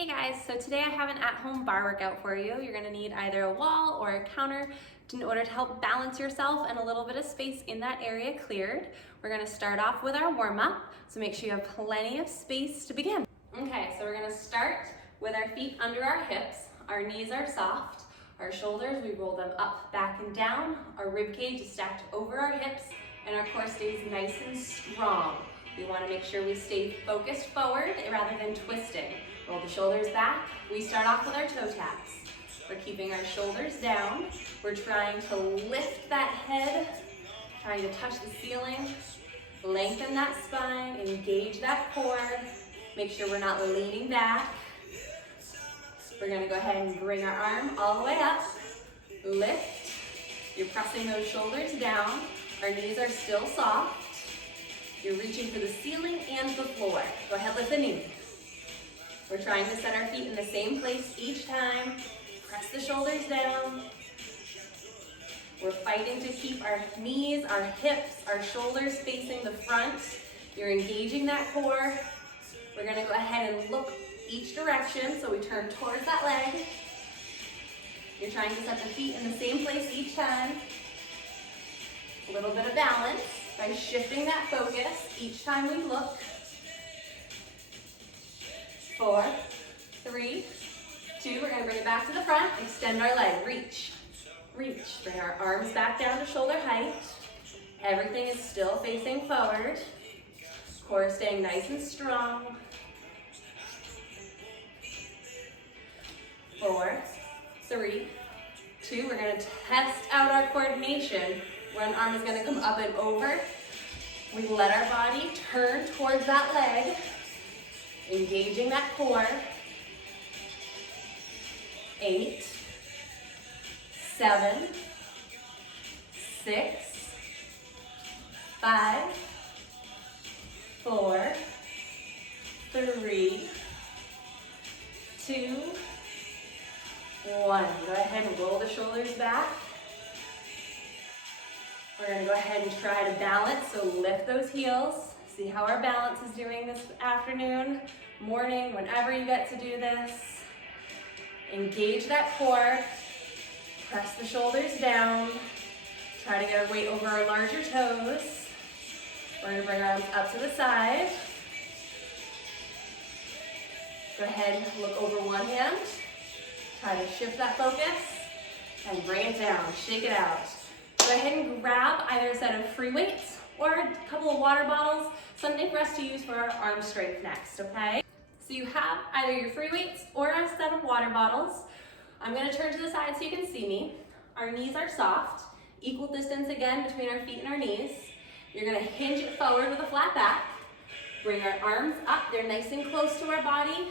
Hey guys, so today I have an at-home bar workout for you. You're gonna need either a wall or a counter in order to help balance yourself and a little bit of space in that area cleared. We're gonna start off with our warm-up, so make sure you have plenty of space to begin. Okay, so we're gonna start with our feet under our hips. Our knees are soft. Our shoulders, we roll them up, back, and down. Our rib cage is stacked over our hips, and our core stays nice and strong. We want to make sure we stay focused forward rather than twisting. Roll the shoulders back. We start off with our toe taps. We're keeping our shoulders down. We're trying to lift that head, trying to touch the ceiling. Lengthen that spine, engage that core. Make sure we're not leaning back. We're going to go ahead and bring our arm all the way up. Lift. You're pressing those shoulders down. Our knees are still soft. You're reaching for the ceiling and the floor. Go ahead, lift the knee. We're trying to set our feet in the same place each time. Press the shoulders down. We're fighting to keep our knees, our hips, our shoulders facing the front. You're engaging that core. We're gonna go ahead and look each direction, so we turn towards that leg. You're trying to set the feet in the same place each time. A little bit of balance by shifting that focus each time we look. 4, 3, 2, we're gonna bring it back to the front, extend our leg, reach, reach. Bring our arms back down to shoulder height. Everything is still facing forward. Core staying nice and strong. 4, 3, 2, we're gonna test out our coordination. One arm is gonna come up and over. We let our body turn towards that leg, engaging that core. 8, 7, 6, 5, 4, 3, 2, 1. Go ahead and roll the shoulders back. We're going to go ahead and try to balance, so lift those heels. See how our balance is doing this afternoon, morning, whenever you get to do this. Engage that core. Press the shoulders down. Try to get our weight over our larger toes. We're going to bring our arms up to the side. Go ahead and look over one hand. Try to shift that focus and bring it down. Shake it out. Go ahead and grab either a set of free weights or a couple of water bottles, something for us to use for our arm strength next, okay? So you have either your free weights or a set of water bottles. I'm gonna turn to the side so you can see me. Our knees are soft, equal distance again between our feet and our knees. You're gonna hinge it forward with a flat back. Bring our arms up, they're nice and close to our body.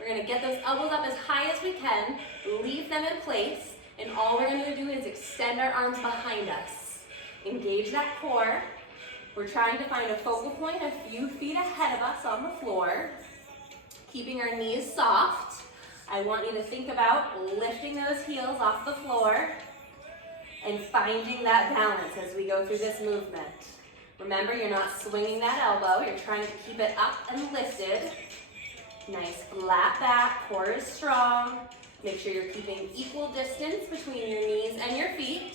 We're gonna get those elbows up as high as we can, leave them in place, and all we're gonna do is extend our arms behind us. Engage that core. We're trying to find a focal point a few feet ahead of us on the floor. Keeping our knees soft. I want you to think about lifting those heels off the floor and finding that balance as we go through this movement. Remember, you're not swinging that elbow. You're trying to keep it up and lifted. Nice flat back, core is strong. Make sure you're keeping equal distance between your knees and your feet.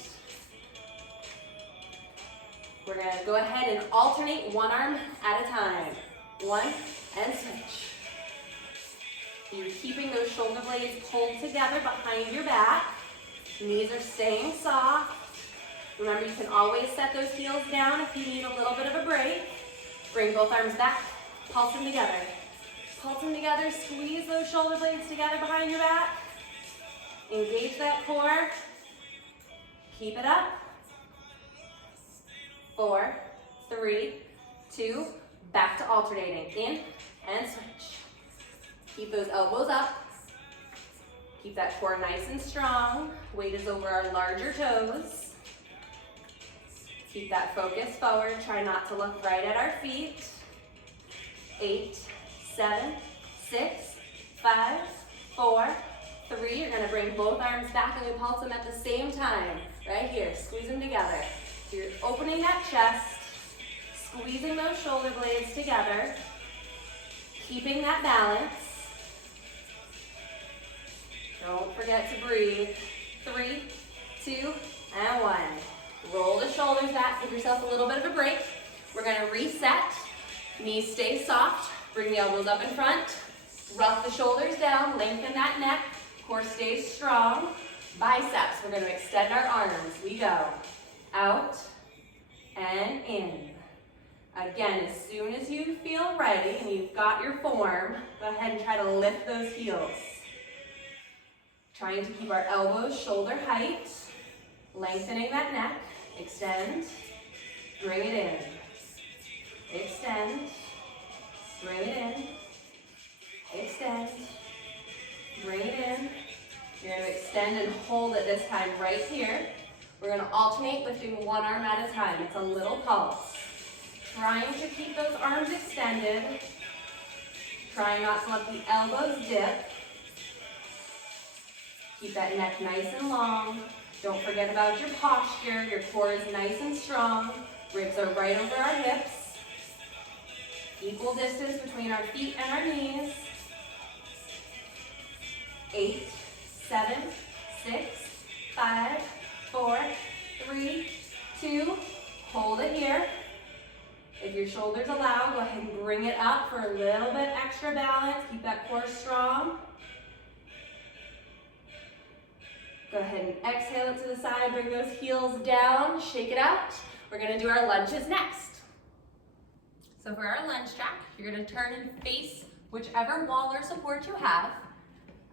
We're gonna go ahead and alternate one arm at a time. One, and switch. You're keeping those shoulder blades pulled together behind your back. Knees are staying soft. Remember, you can always set those heels down if you need a little bit of a break. Bring both arms back, pulse them together. Pulse them together, squeeze those shoulder blades together behind your back. Engage that core. Keep it up. 4, 3, 2, back to alternating. In and switch. Keep those elbows up. Keep that core nice and strong. Weight is over our larger toes. Keep that focus forward. Try not to look right at our feet. 8, 7, 6, 5, 4, 3. You're gonna bring both arms back and we pulse them at the same time. Right here, squeeze them together. So you're opening that chest, squeezing those shoulder blades together, keeping that balance. Don't forget to breathe. 3, 2, and 1. Roll the shoulders back, give yourself a little bit of a break. We're gonna reset. Knees stay soft. Bring the elbows up in front. Rough the shoulders down, lengthen that neck. Core stays strong. Biceps, we're gonna extend our arms. We go out and in. Again, as soon as you feel ready and you've got your form, go ahead and try to lift those heels. Trying to keep our elbows shoulder height, lengthening that neck. Extend, bring it in. Extend, bring it in. Extend, bring it in. You're going to extend and hold it this time right here. We're going to alternate lifting one arm at a time. It's a little pulse. Trying to keep those arms extended. Trying not to let the elbows dip. Keep that neck nice and long. Don't forget about your posture. Your core is nice and strong. Ribs are right over our hips. Equal distance between our feet and our knees. 8, 7, 6, 5, 4, 3, 2, hold it here. If your shoulders allow, go ahead and bring it up for a little bit extra balance. Keep that core strong. Go ahead and exhale it to the side, bring those heels down, shake it out. We're gonna do our lunges next. So for our lunge jack, you're gonna turn and face whichever wall or support you have.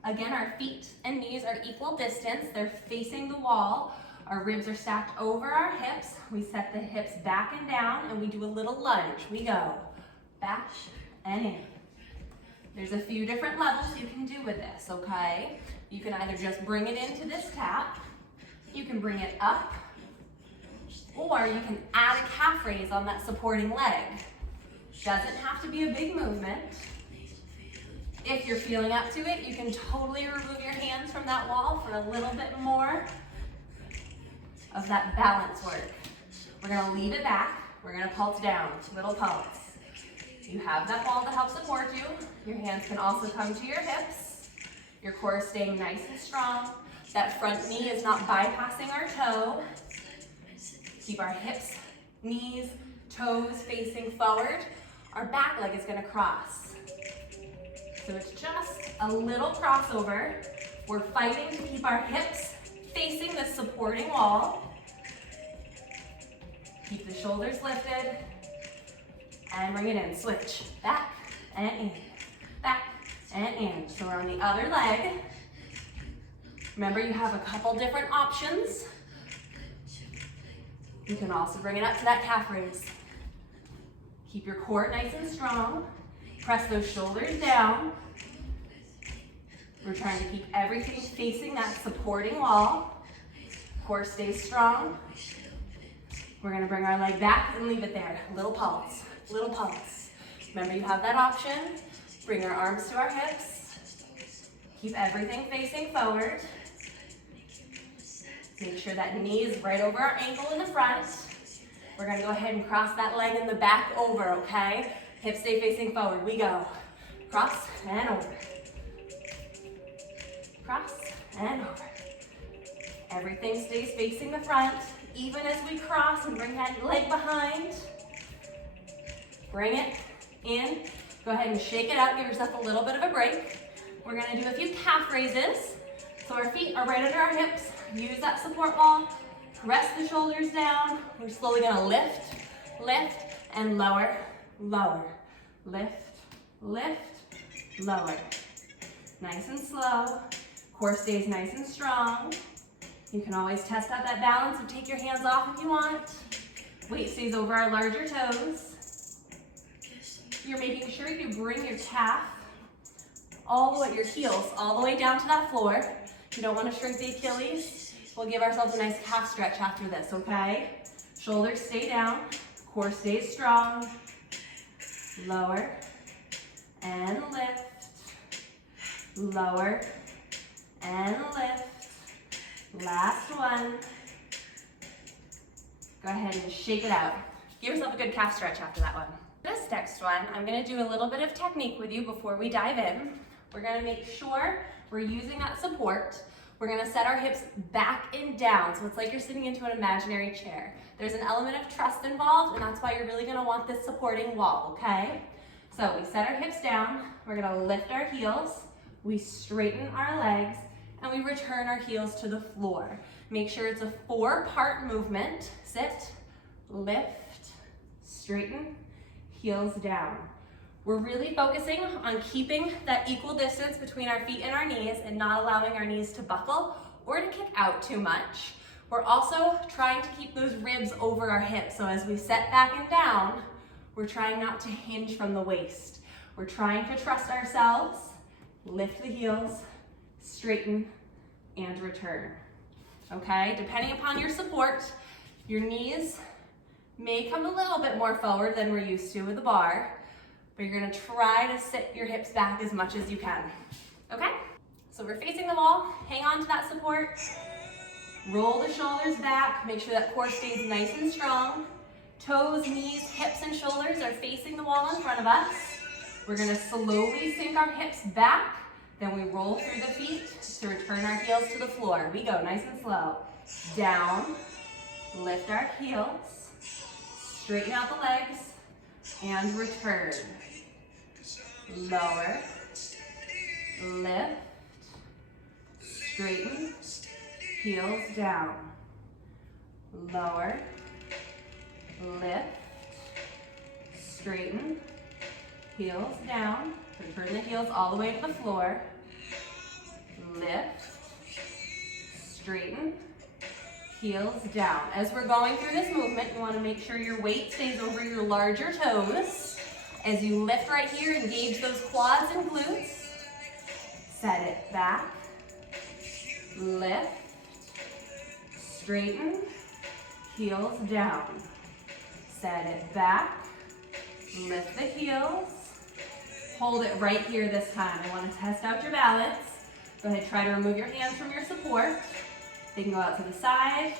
Again, our feet and knees are equal distance. They're facing the wall. Our ribs are stacked over our hips. We set the hips back and down, and we do a little lunge. We go back and in. There's a few different levels you can do with this, okay? You can either just bring it into this tap, you can bring it up, or you can add a calf raise on that supporting leg. Doesn't have to be a big movement. If you're feeling up to it, you can totally remove your hands from that wall for a little bit more of that balance work. We're gonna leave it back. We're gonna pulse down, little pulse. You have that wall to help support you. Your hands can also come to your hips. Your core is staying nice and strong. That front knee is not bypassing our toe. Keep our hips, knees, toes facing forward. Our back leg is gonna cross. So it's just a little crossover. We're fighting to keep our hips facing the supporting wall. Keep the shoulders lifted. And bring it in. Switch. Back and in. Back and in. So we're on the other leg. Remember, you have a couple different options. You can also bring it up to that calf raise. Keep your core nice and strong. Press those shoulders down. We're trying to keep everything facing that supporting wall. Core stays strong. We're gonna bring our leg back and leave it there. Little pulse, little pulse. Remember, you have that option. Bring our arms to our hips. Keep everything facing forward. Make sure that knee is right over our ankle in the front. We're gonna go ahead and cross that leg in the back over, okay? Hips stay facing forward. We go. Cross and over. Cross and over. Everything stays facing the front. Even as we cross and bring that leg behind. Bring it in. Go ahead and shake it out. Give yourself a little bit of a break. We're gonna do a few calf raises. So our feet are right under our hips. Use that support wall. Press the shoulders down. We're slowly gonna lift, lift, and lower, lower. Lift, lift, lower. Nice and slow. Core stays nice and strong. You can always test out that balance and take your hands off if you want. Weight stays over our larger toes. You're making sure you bring your calf all the way, your heels all the way down to that floor. You don't want to shrink the Achilles. We'll give ourselves a nice calf stretch after this, okay? Shoulders stay down, core stays strong. Lower and lift. Lower and lift. Last one. Go ahead and shake it out. Give yourself a good calf stretch after that one. This next one, I'm gonna do a little bit of technique with you before we dive in. We're gonna make sure we're using that support. We're gonna set our hips back and down, so it's like you're sitting into an imaginary chair. There's an element of trust involved, and that's why you're really gonna want this supporting wall, okay? So we set our hips down, we're gonna lift our heels, we straighten our legs, and we return our heels to the floor. Make sure it's a 4-part movement. Sit, lift, straighten, heels down. We're really focusing on keeping that equal distance between our feet and our knees and not allowing our knees to buckle or to kick out too much. We're also trying to keep those ribs over our hips. So as we set back and down, we're trying not to hinge from the waist. We're trying to trust ourselves, lift the heels, straighten, and return. Okay, depending upon your support, your knees may come a little bit more forward than we're used to with the bar, but you're gonna try to sit your hips back as much as you can. Okay, so we're facing the wall, hang on to that support, roll the shoulders back, make sure that core stays nice and strong. Toes, knees, hips, and shoulders are facing the wall in front of us. We're gonna slowly sink our hips back, then we roll through the feet to return our heels to the floor. We go nice and slow. Down, lift our heels, straighten out the legs, and return. Lower, lift, straighten, heels down. Lower, lift, straighten, heels down. Return the heels all the way to the floor. Lift, straighten, heels down. As we're going through this movement, you want to make sure your weight stays over your larger toes. As you lift right here, engage those quads and glutes. Set it back, lift, straighten, heels down. Set it back, lift the heels. Hold it right here this time. I want to test out your balance. Go ahead, try to remove your hands from your support. They can go out to the side.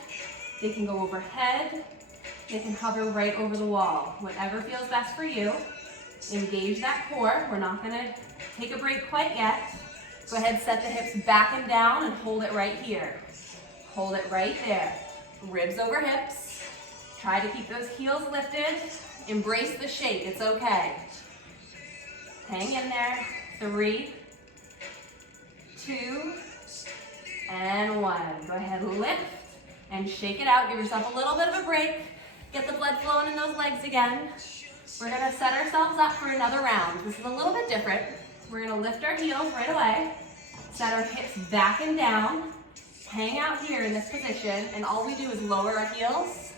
They can go overhead. They can hover right over the wall. Whatever feels best for you. Engage that core. We're not going to take a break quite yet. Go ahead, set the hips back and down and hold it right here. Hold it right there. Ribs over hips. Try to keep those heels lifted. Embrace the shape. It's okay. Hang in there. 3, 2, and 1. Go ahead, lift and shake it out. Give yourself a little bit of a break. Get the blood flowing in those legs again. We're gonna set ourselves up for another round. This is a little bit different. We're gonna lift our heels right away. Set our hips back and down. Hang out here in this position, and all we do is lower our heels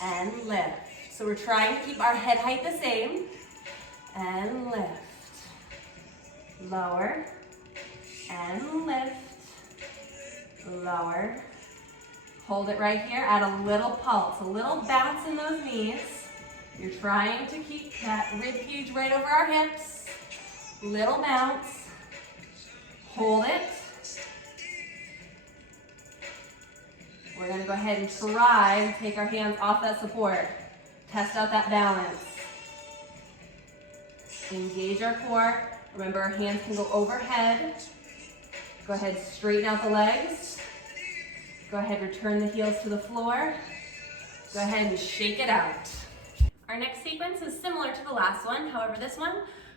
and lift. So we're trying to keep our head height the same. And lift, lower, and lift, lower. Hold it right here, add a little pulse, a little bounce in those knees. You're trying to keep that rib cage right over our hips. Little bounce, hold it. We're gonna go ahead and try to take our hands off that support. Test out that balance. Engage our core. Remember, our hands can go overhead. Go ahead, straighten out the legs. Go ahead, return the heels to the floor. Go ahead and shake it out. Our next sequence is similar to the last one. However, this one,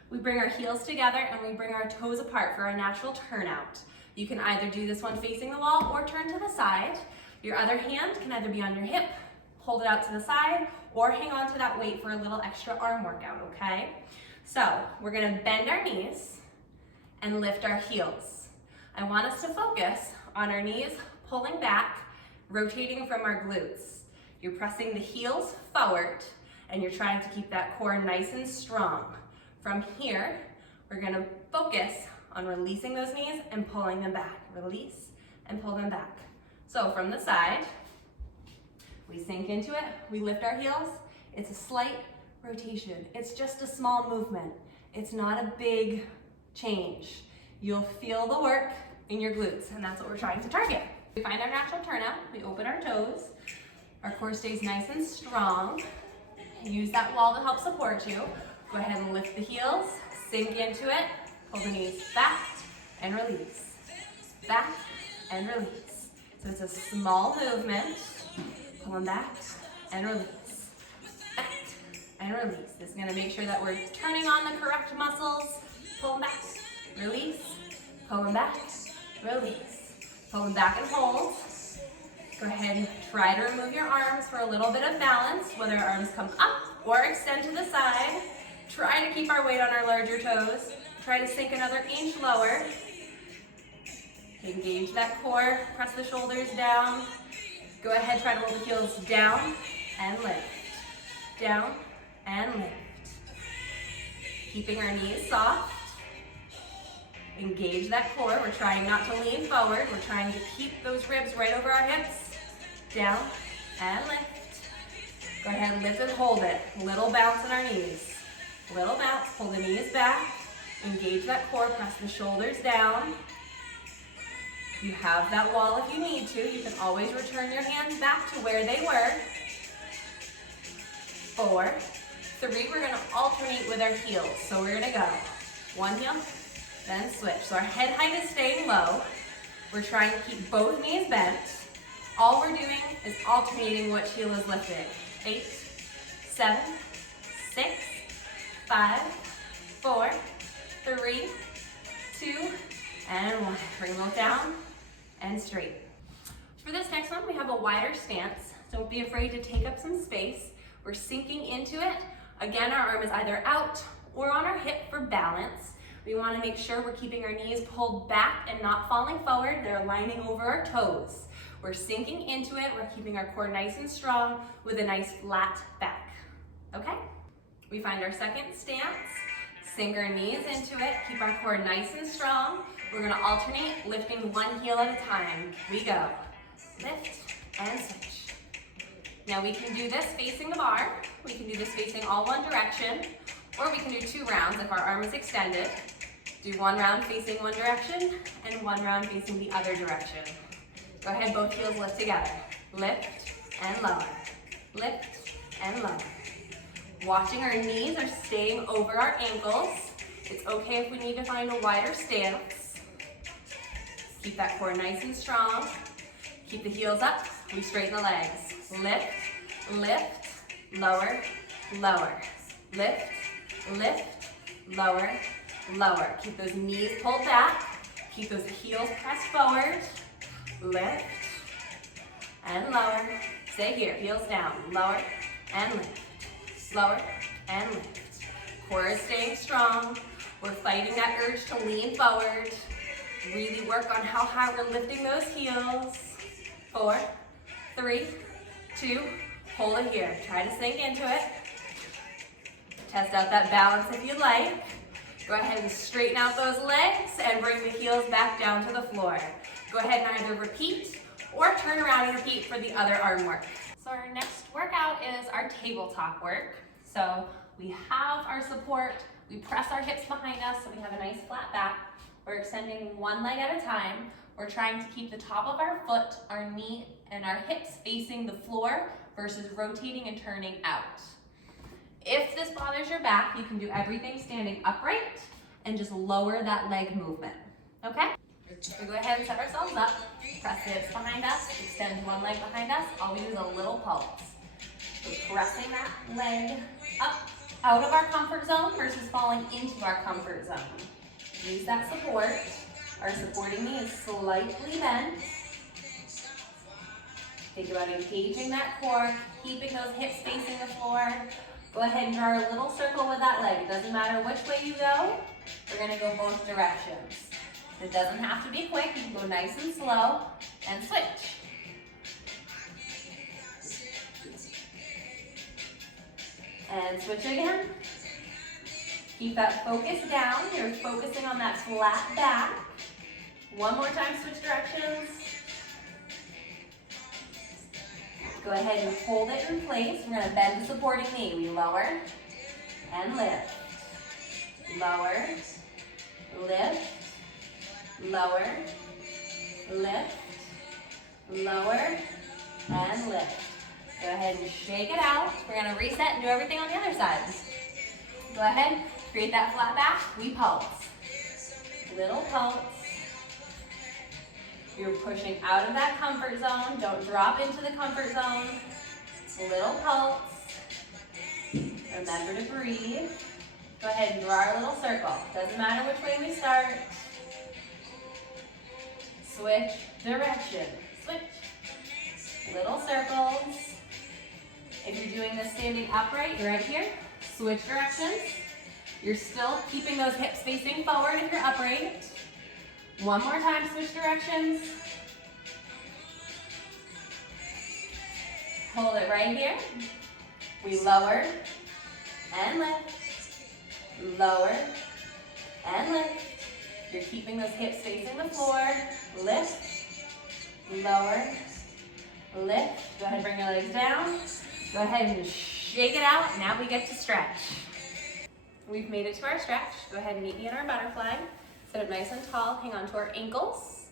we bring our heels together and we bring our toes apart for our natural turnout. You can either do this one facing the wall or turn to the side. Your other hand can either be on your hip, hold it out to the side, or hang on to that weight for a little extra arm workout, okay? So we're gonna bend our knees and lift our heels. I want us to focus on our knees pulling back, rotating from our glutes. You're pressing the heels forward and you're trying to keep that core nice and strong. From here, we're gonna focus on releasing those knees and pulling them back. Release and pull them back. So from the side, we sink into it, we lift our heels. It's a slight rotation. It's just a small movement. It's not a big change. You'll feel the work in your glutes, and that's what we're trying to target. We find our natural turnout, we open our toes, our core stays nice and strong. Use that wall to help support you. Go ahead and lift the heels, sink into it, Pull the knees back and release. Back and release. So it's a small movement. Pull them back and release. Back and release. This is going to make sure that we're turning on the correct muscles. Pull them back, release. Pull them back, release. Pull them back and hold. Go ahead and try to remove your arms for a little bit of balance, whether our arms come up or extend to the side. Try to keep our weight on our larger toes. Try to sink another inch lower. Engage that core, press the shoulders down. Go ahead, try to roll the heels down and lift. Down and lift. Keeping our knees soft. Engage that core. We're trying not to lean forward. We're trying to keep those ribs right over our hips. Down and lift. Go ahead and lift and hold it. Little bounce in our knees. Little bounce. Pull the knees back. Engage that core. Press the shoulders down. You have that wall if you need to. You can always return your hands back to where they were. 4, 3. We're going to alternate with our heels. So we're going to go one heel, then switch. So our head height is staying low. We're trying to keep both knees bent. All we're doing is alternating which heel is lifted. 8, 7, 6, 5, 4, 3, 2, and 1. Bring them down and straight. For this next one, we have a wider stance. Don't be afraid to take up some space. We're sinking into it. Again, our arm is either out or on our hip for balance. We want to make sure we're keeping our knees pulled back and not falling forward. They're lining over our toes. We're sinking into it. We're keeping our core nice and strong with a nice flat back. Okay? We find our second stance. Sink our knees into it. Keep our core nice and strong. We're going to alternate, lifting one heel at a time. We go. Lift and switch. Now we can do this facing the bar. We can do this facing all one direction. Or we can do 2 rounds if our arm is extended. Do 1 round facing one direction and 1 round facing the other direction. Go ahead, both heels lift together. Lift and lower. Lift and lower. Watching our knees are staying over our ankles. It's okay if we need to find a wider stance. Keep that core nice and strong. Keep the heels up. We straighten the legs. Lift, lift, lower, lower. Lift, lift, lower, lower. Keep those knees pulled back. Keep those heels pressed forward. Lift and lower. Stay here. Heels down. Lower and lift. Lower and lift. Core is staying strong. We're fighting that urge to lean forward. Really work on how high we're lifting those heels. 4, 3, 2, hold it here. Try to sink into it. Test out that balance if you'd like. Go ahead and straighten out those legs and bring the heels back down to the floor. Go ahead and either repeat or turn around and repeat for the other arm work. So our next workout is our tabletop work. So we have our support, we press our hips behind us so we have a nice flat back. We're extending one leg at a time. We're trying to keep the top of our foot, our knee, and our hips facing the floor versus rotating and turning out. If this bothers your back, you can do everything standing upright and just lower that leg movement, okay? We go ahead and set ourselves up, press the hips behind us, extend one leg behind us. All we do is a little pulse. So pressing that leg up out of our comfort zone versus falling into our comfort zone. Use that support. Our supporting knee is slightly bent. Think about engaging that core, keeping those hips facing the floor. Go ahead and draw a little circle with that leg. It doesn't matter which way you go. We're going to go both directions. It doesn't have to be quick. You can go nice and slow and switch. And switch again. Keep that focus down. You're focusing on that flat back. One more time, switch directions. Go ahead and hold it in place. We're going to bend the supporting knee. We lower and lift. Lower, lift, lower, lift, lower, and lift. Go ahead and shake it out. We're going to reset and do everything on the other side. Go ahead, create that flat back. We pulse. little pulse. You're pushing out of that comfort zone. Don't drop into the comfort zone. Little pulse. Remember to breathe. Go ahead and draw our little circle. Doesn't matter which way we start. Switch direction. Switch. Little circles. If you're doing this standing upright, you're right here. Switch directions. You're still keeping those hips facing forward if you're upright. One more time, switch directions. Hold it right here. We lower and lift. Lower and lift. You're keeping those hips facing the floor. Lift. Lower. Lift. Go ahead and bring your legs down. Go ahead and shake it out. Now we get to stretch. We've made it to our stretch. Go ahead and meet me in our butterfly. Sit up nice and tall. Hang on to our ankles.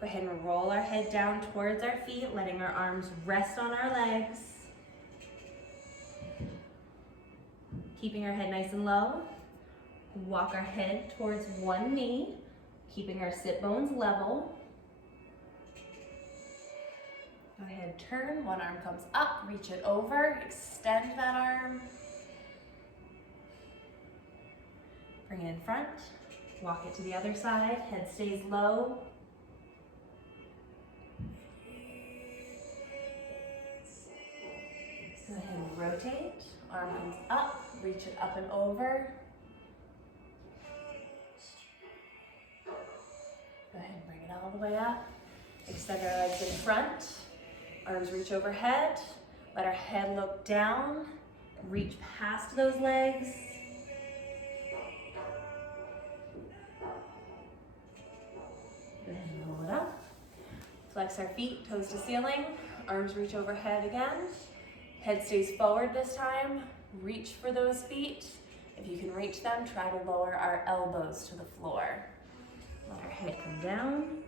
Go ahead and roll our head down towards our feet, letting our arms rest on our legs. Keeping our head nice and low. Walk our head towards one knee, keeping our sit bones level. Go ahead, turn. One arm comes up, reach it over, extend that arm. Bring it in front, walk it to the other side, head stays low. Go ahead and rotate, arm comes up, reach it up and over. Go ahead and bring it all the way up. Extend our legs in front, arms reach overhead, let our head look down, reach past those legs. Go ahead and roll it up. Flex our feet, toes to ceiling, arms reach overhead again. Head stays forward this time. Reach for those feet. If you can reach them, try to lower our elbows to the floor. Let our head come down.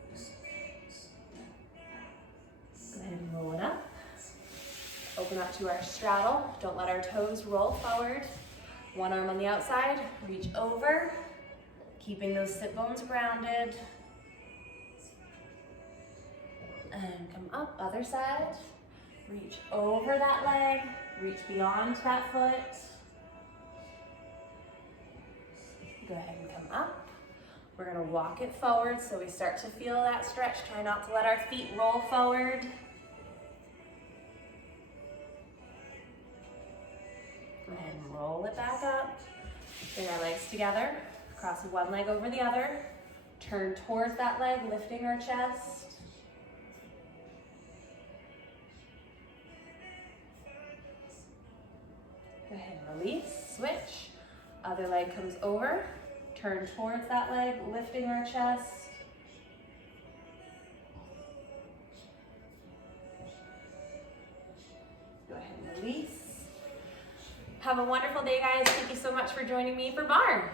Go ahead and roll it up. Open up to our straddle. Don't let our toes roll forward. One arm on the outside, reach over, keeping those sit bones grounded. And come up, other side. Reach over that leg, reach beyond that foot. Go ahead and come up. We're gonna walk it forward so we start to feel that stretch. Try not to let our feet roll forward. Go ahead and roll it back up. Bring our legs together, cross one leg over the other. Turn towards that leg, lifting our chest. Go ahead and release, switch. Other leg comes over, turn towards that leg, lifting our chest. Go ahead and release. Have a wonderful day, guys. Thank you so much for joining me for barre.